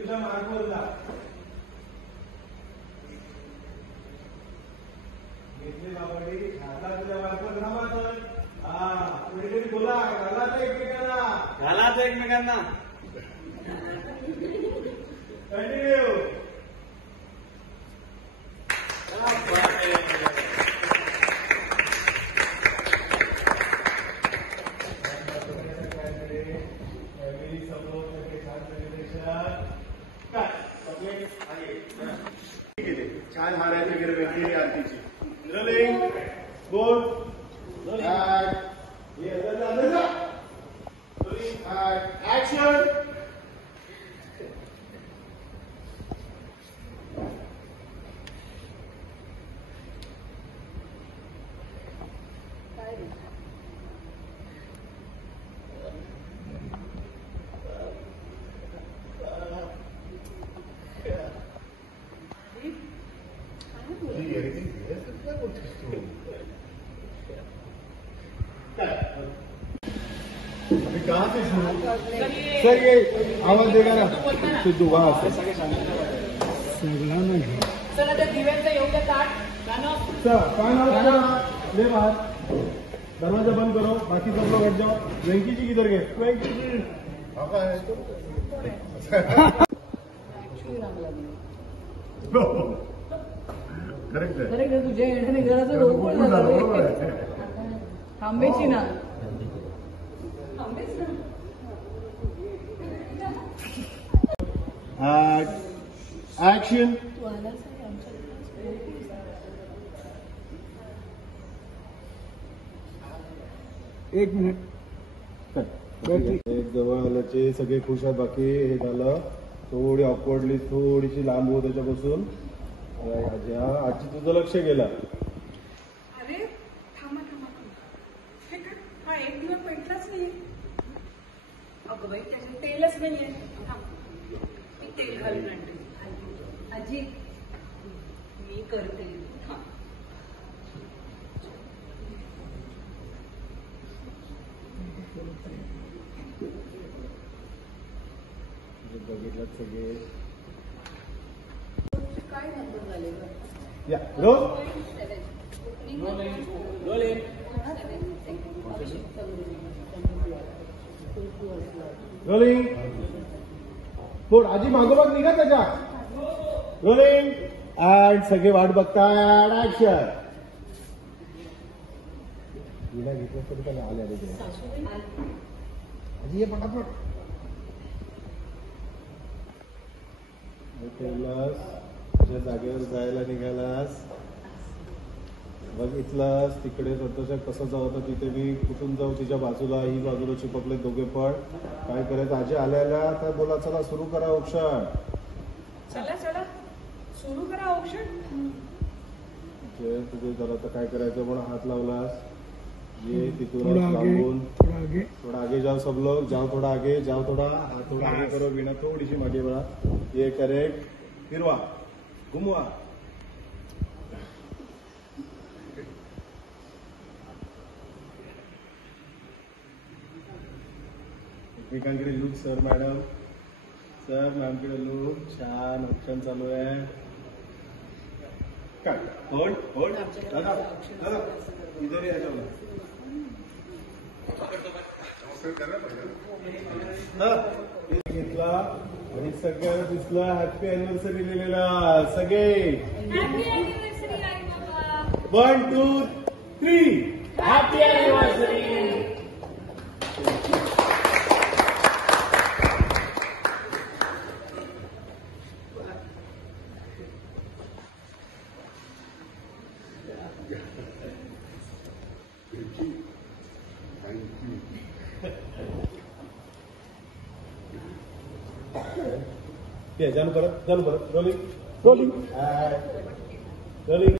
तुझा मार्ग बोलला घेतली बाबाडी आता तुझ्या मार्फत रामाचं कुणीतरी बोला घालाचं एकमेकांना कंटिन्यू छान मारायचे गेले व्यक्ती आरतीची रोलिंग बोल ऍक्शन अभी कहाँ से शुरू सर ये आवाज देगा ना सिद्धू वहां से सगळा नाही सर आता दिव्यांचा योग्य ताट ले बाहर दरवाजा बंद करो बाकी सब लोग हट जाओ वेंकी जी किधर गए वेंकी जी करेक्ट आहे तुझ्या येण्याने घराचं रोग थांबायची ना ऍक्शन एक मिनिट एक जवळ आल्याचे सगळे खुश आहेत बाकी हे झालं थोडी ऑकवर्डली थोडीशी लांब हो त्याच्यापासून आजी तुझं लक्ष गेलं अरे थांबा हे का हा एक दिवस भेटलाच नाही अगं बाई त्याच्यात तेलच नाहीये मी तेल घालून आणते आजी मी करते बघितलं सगळे काय नंबर झाले या रोल रोलिंग बोल आजी मागोमाग निघा त्याच्या रोलिंग अँड सगळे वाट बघताय ऍक्शन तिला घेतलं तरी त्याला आल्या आजी ये पटापट तुझ्या जागेवर जायला निघालास बघितलास तिकडे संतोषात कसं जाऊ होतं तिथे मी कुठून जाऊ तिच्या बाजूला ही बाजूला चिपकले दोघे पण काय करायचं आजी आल्याला तर बोला चला सुरू करा ऑप्शन चला सुरू करा ऑप्शन तुझे जरा तर काय करायचं पण हात लावलास ये तिथून लांबून थोड़ा आगे जाओ सब लोग जाओ थोड़ा आगे जाओ थोड़ा हाथ थोड़ा आगे करो बिना थोड़ी सी मागे बढ़ा ये करेक्ट फिरवा घुमवा एकमेकांकडे लुक सर मॅडम सर मॅमकडे लुक छान ऑप्शन चालू आहे काय होल्ड होल्ड दादा दादा इधर ही आ जाओ घेतला आणि सगळ्यांना दिसला हॅपी अॅनिव्हर्सरी लिहिलेला सगळे 1 2 3 हॅपी अॅनिव्हर्सरी जाणू परत रोलिंग रोलिंग रोलिंग